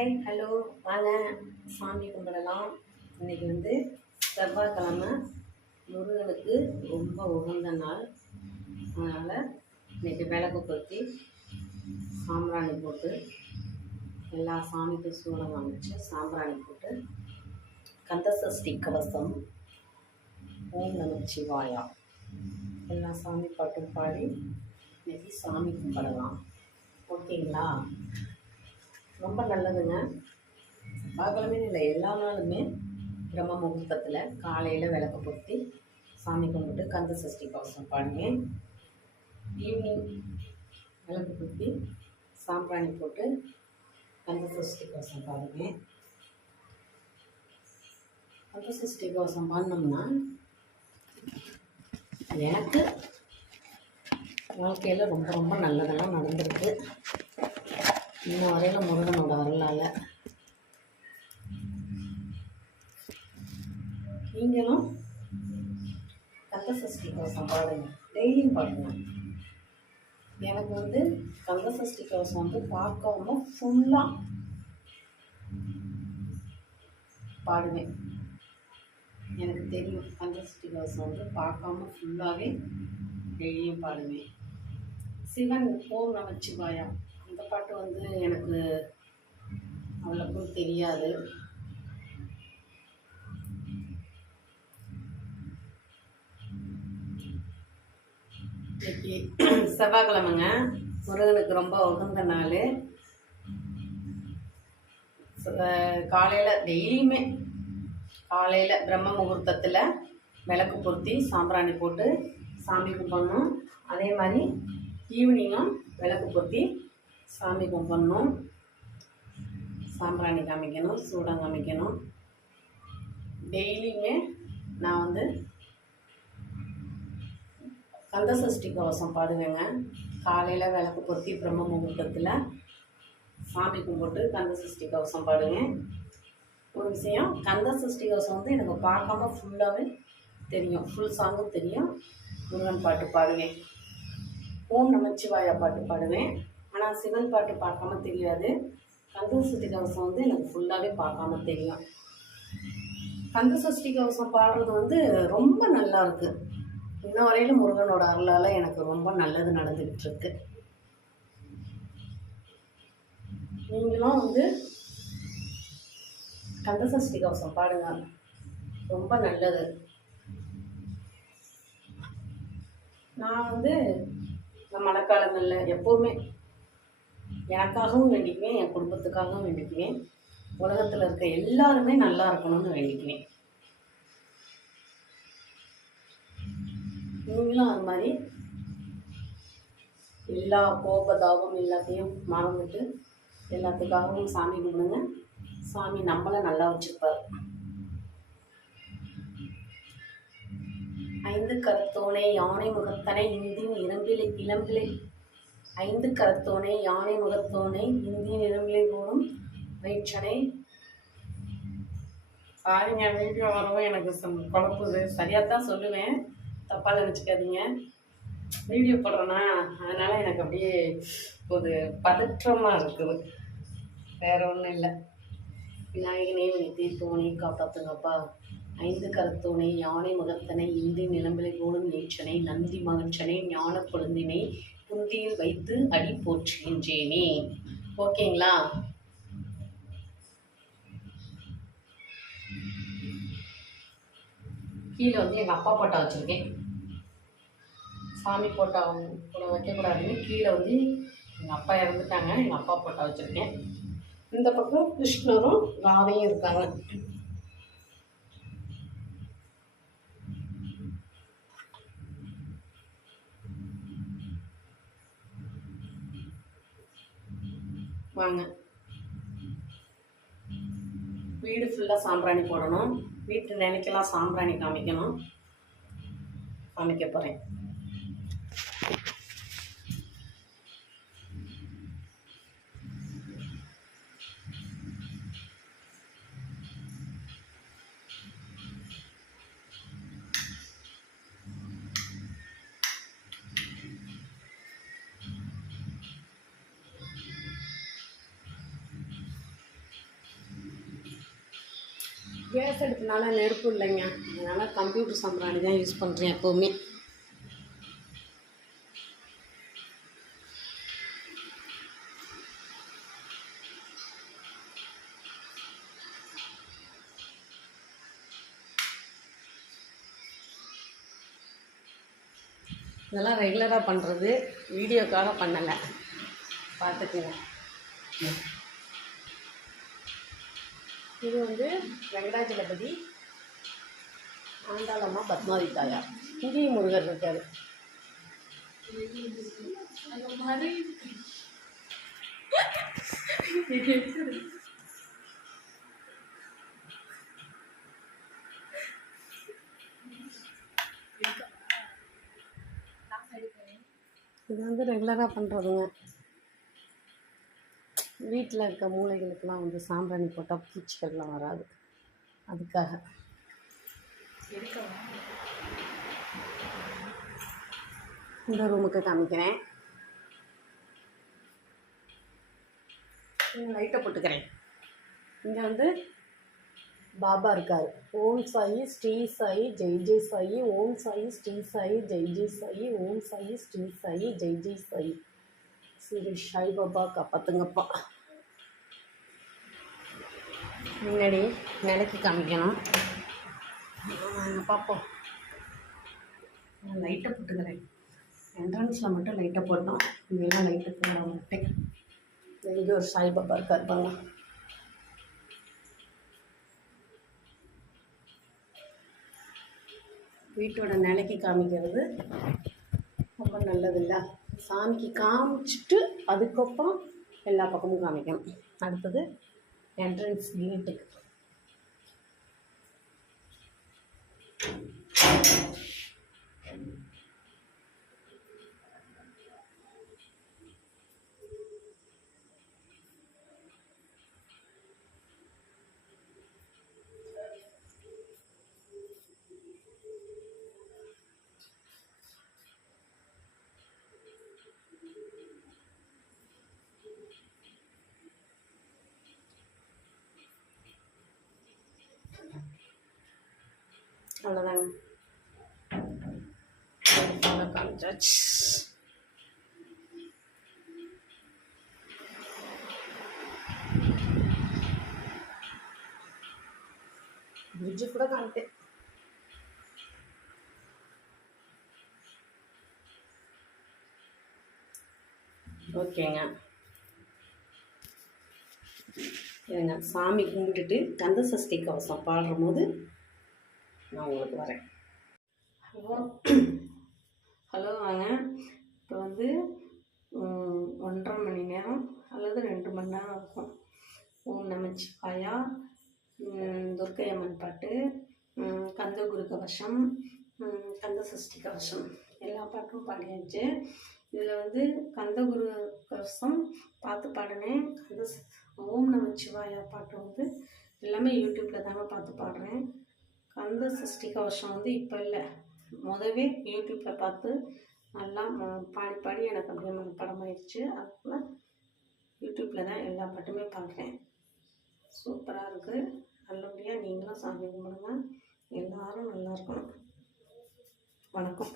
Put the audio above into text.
Hi hello வாங்க சாமி கும்பிடலாம். இன்றைக்கி வந்து செவ்வாய்க்கிழமை, முருகனுக்கு ரொம்ப உகந்த நாள். அதனால் இன்றைக்கி விளக்கு கொளுத்தி சாம்பிராணி போட்டு எல்லா சாமிக்கும் சூடம் அமைச்சு சாம்பிராணி போட்டு கந்தசஷ்டி கவசம், ஓம் நமச்சிவாயா எல்லா சாமி பாட்டும் பாடி இன்றைக்கி சாமி கும்பிடலாம். ஓகேங்களா? ரொம்ப நல்லதுங்க. செவ்வாய்க்கிழமைன்னு இல்லை, எல்லா நாளுமே பிரம்ம முகூர்த்தத்தில் காலையில் விளக்கு பொருத்தி சாமி கும்பிட்டு கந்த சஷ்டி கவசம் பாடுங்க. ஈவினிங் விளக்கு பொருத்தி சாம்பிராணி போட்டு கந்த சஷ்டி கவசம் பாடுங்க. கந்த சஷ்டி கவசம் பாடினோம்னா எனக்கு வாழ்க்கையில் ரொம்ப ரொம்ப நல்லதெல்லாம் நடந்திருக்கு. இன்ன வரையில் முருகனோட அருளால். நீங்களும் கந்த சஷ்டி கவசம் பாடுங்க, டெய்லியும் பாடுங்க. எனக்கு வந்து கந்த சஷ்டி கவசம் வந்து பார்க்காம ஃபுல்லாக பாடுவேன். எனக்கு தெரியும் கந்த சஷ்டி கவசம் வந்து பார்க்காம ஃபுல்லாகவே டெய்லியும் பாடுவேன். சிவன் ஓம் நமச்சிவாயா அந்த பாட்டு வந்து எனக்கு அவ்வளோக்கும் தெரியாது. இன்னைக்கு செவ்வாய்க்கிழமைங்க, முருகனுக்கு ரொம்ப உகந்த நாள். காலையில் டெய்லியுமே காலையில் பிரம்ம முகூர்த்தத்தில் விளக்கு பொருத்தி சாம்பிராணி போட்டு சாமி கும்பிடணும். அதே மாதிரி ஈவினிங்கும் விளக்கு பொருத்தி சாமி கும்பிடணும், சாம்பிராணி காமிக்கணும், சூடம் காமிக்கணும். டெய்லியுமே நான் வந்து கந்த சஷ்டி கவசம் பாடுவேங்க. காலையில் விளக்கு பொருத்தி பிரம்ம முகூர்த்தத்தில் சாமி கும்பிட்டு கந்த சஷ்டி கவசம் பாடுவேன். ஒரு விஷயம், கந்த சஷ்டி கவசம் வந்து எனக்கு பார்க்காம ஃபுல்லாகவே தெரியும், ஃபுல் சாங்கும் தெரியும். முருகன் பாட்டு பாடுவேன், ஓம் நமச்சிவாயா பாட்டு பாடுவேன். ஆனால் சிவன் பாட்டு பார்க்காம தெரியாது. கந்த சஷ்டி கவசம் வந்து எனக்கு ஃபுல்லாகவே பார்க்காம தெரியும். கந்த சஷ்டி கவசம் பாடுறது வந்து ரொம்ப நல்லா இருக்குது. இன்ன வரையிலும் முருகனோட அருளால் எனக்கு ரொம்ப நல்லது நடந்துக்கிட்டு இருக்கு. நீங்களும் வந்து கந்த சஷ்டி கவசம் பாடுங்க, ரொம்ப நல்லது. நான் வந்து இந்த மழைக்காலங்களில் எப்போவுமே எனக்காகவும் வேண்டிக்குவேன், என் குடும்பத்துக்காகவும் வேண்டிக்குவேன், உலகத்தில் இருக்க எல்லாருமே நல்லா இருக்கணும்னு வேண்டிக்குவேன். நீங்களும் அது மாதிரி எல்லா கோபதாபம் எல்லாத்தையும் மறந்துட்டு எல்லாத்துக்காகவும் சாமி கும்பிடுங்க. சாமி நம்மளை நல்லா வச்சுருப்பார். ஐந்து கரத்தோனை யானை முகத்தனை இந்தின் இளம்பிலை இளம்பிலை ஐந்து கரத்தோனை யானை முகத்தோனை இந்தியின் இளம்பிலை போடும் வயிற்றனை. சாரிங்க, வீடியோ வரவும் எனக்கு குழப்புது. சரியாக தான் சொல்லுவேன், தப்பாக நினச்சிக்காதீங்க. வீடியோ போடுறேன்னா அதனால் எனக்கு அப்படியே ஒரு பதற்றமாக இருக்குது, வேறு ஒன்றும் இல்லை. விநாயகனே தீர்த்தோனை காப்பாற்றுங்கப்பா. ஐந்து கரத்தோனை யானை முகத்தனை இந்தி நிலம்பிலை போடும் ஏற்றனை நந்தி மகற்றனை ஞான கொழுந்தினை புந்தியில் வைத்து அடி போற்றுகின்றேனே. ஓகேங்களா? கீழே வந்து எங்கள் அப்பா போட்டா வச்சுருக்கேன். சாமி போட்டா கூட வைக்கக்கூடாதுன்னு கீழே வந்து எங்கள் அப்பா இறந்துட்டாங்க, எங்கள் அப்பா போட்டா வச்சுருக்கேன். இந்த பக்கம் கிருஷ்ணரும் ராதையும் இருக்காங்க. வாங்க, வீடு ஃபுல்லாக சாம்பிராணி போடணும். வீட்டு நினைக்கலாம் சாம்பிராணி காமிக்கணும். காமிக்க போகிறேன். கேஸ் அடுப்புனால நெருப்பு இல்லைங்க, அதனால் கம்ப்யூட்டர் சாம்பிராணி தான் யூஸ் பண்ணுறேன் எப்போவுமே. இதெல்லாம் ரெகுலராக பண்ணுறது, வீடியோக்காக பண்ணலை, பார்த்துக்குங்க. இது வந்து வெங்கடாஜலபதி, ஆண்டாளம்மா, பத்மாவதி தாயார், இங்கேயும் முருகர் இருக்கார். இது வந்து ரெகுலராக பண்ணுறதுங்க. வீட்டில் இருக்க மூளைகளுக்கெல்லாம் வந்து சாம்பிராணி போட்டால் பூச்சிகள்லாம் வராது, அதுக்காக. இந்த ரூமுக்கு காமிக்கிறேன், லைட்டை போட்டுக்கிறேன். இங்கே வந்து பாபா இருக்கார். ஓம் சாயி ஸ்ரீ சாயி ஜெய் ஜெய் சாயி, ஓம் சாயி ஸ்ரீ சாயி ஜெய் ஜெய் சாயி, ஓம் சாயி ஸ்ரீ சாயி ஜெய் ஜெய் சாயி. ஸ்ரீ சாய் பாபா காப்பாத்துங்கப்பா. முன்னாடி நிலைக்கு காமிக்கணும், பார்ப்போம். லைட்டை போட்டுக்கிறேன். என்ட்ரன்ஸில் மட்டும் லைட்டை போட்டோம், இங்கெல்லாம் லைட்டை போட மாட்டேன். இங்கே ஒரு சாய் பாபா இருக்கார் பாருங்க. வீட்டோட நிலைக்கு காமிக்கிறது ரொம்ப நல்லதில்லை. சாமிக்கு காமிச்சிட்டு அதுக்கப்புறம் எல்லா பக்கமும் காமிக்கணும். அடுத்தது என்ட்ரன்ஸ் கேட்டுக்கு. அவ்வளோதாங்க, காமிச்சாச்சு. பிரிட்ஜு கூட காமிட்டேன். ஓகேங்க, ஏங்க சாமி கும்பிட்டுட்டு கந்த சஷ்டி கவசம் பாடுற போது நான் உங்களுக்கு வரேன். ஹலோ வாங்க. இப்போ வந்து 1.5 மணி நேரம் அல்லது 2 மணி நேரம் இருக்கும். ஓம் நமச்சிவாயா, துர்க்கை அம்மன் பாட்டு, கந்தகுரு கவசம், கந்த சஷ்டி கவசம் எல்லா பாட்டும் பாடியாச்சு. இதில் வந்து கந்தகுரு கவசம் பார்த்து பாடினேன். ஓம் நமச்சிவாயா பாட்டு வந்து எல்லாமே யூடியூப்பில் தாங்க பார்த்து பாடுறேன். கந்த சஷ்டி கவசம் வந்து இப்போ இல்லை, முதவே யூடியூப்பில் பார்த்து நல்லா பாடி பாடி எனக்கு அப்படியே மனப்பாடமாயிடுச்சு. அதுக்குள்ள யூடியூப்பில் தான் எல்லா பாட்டுமே பாடுறேன். சூப்பராக இருக்குது. நல்லபடியாக நீங்களும் சாமி கும்பிடுங்க. எல்லோரும் நல்லா இருக்கணும். வணக்கம்.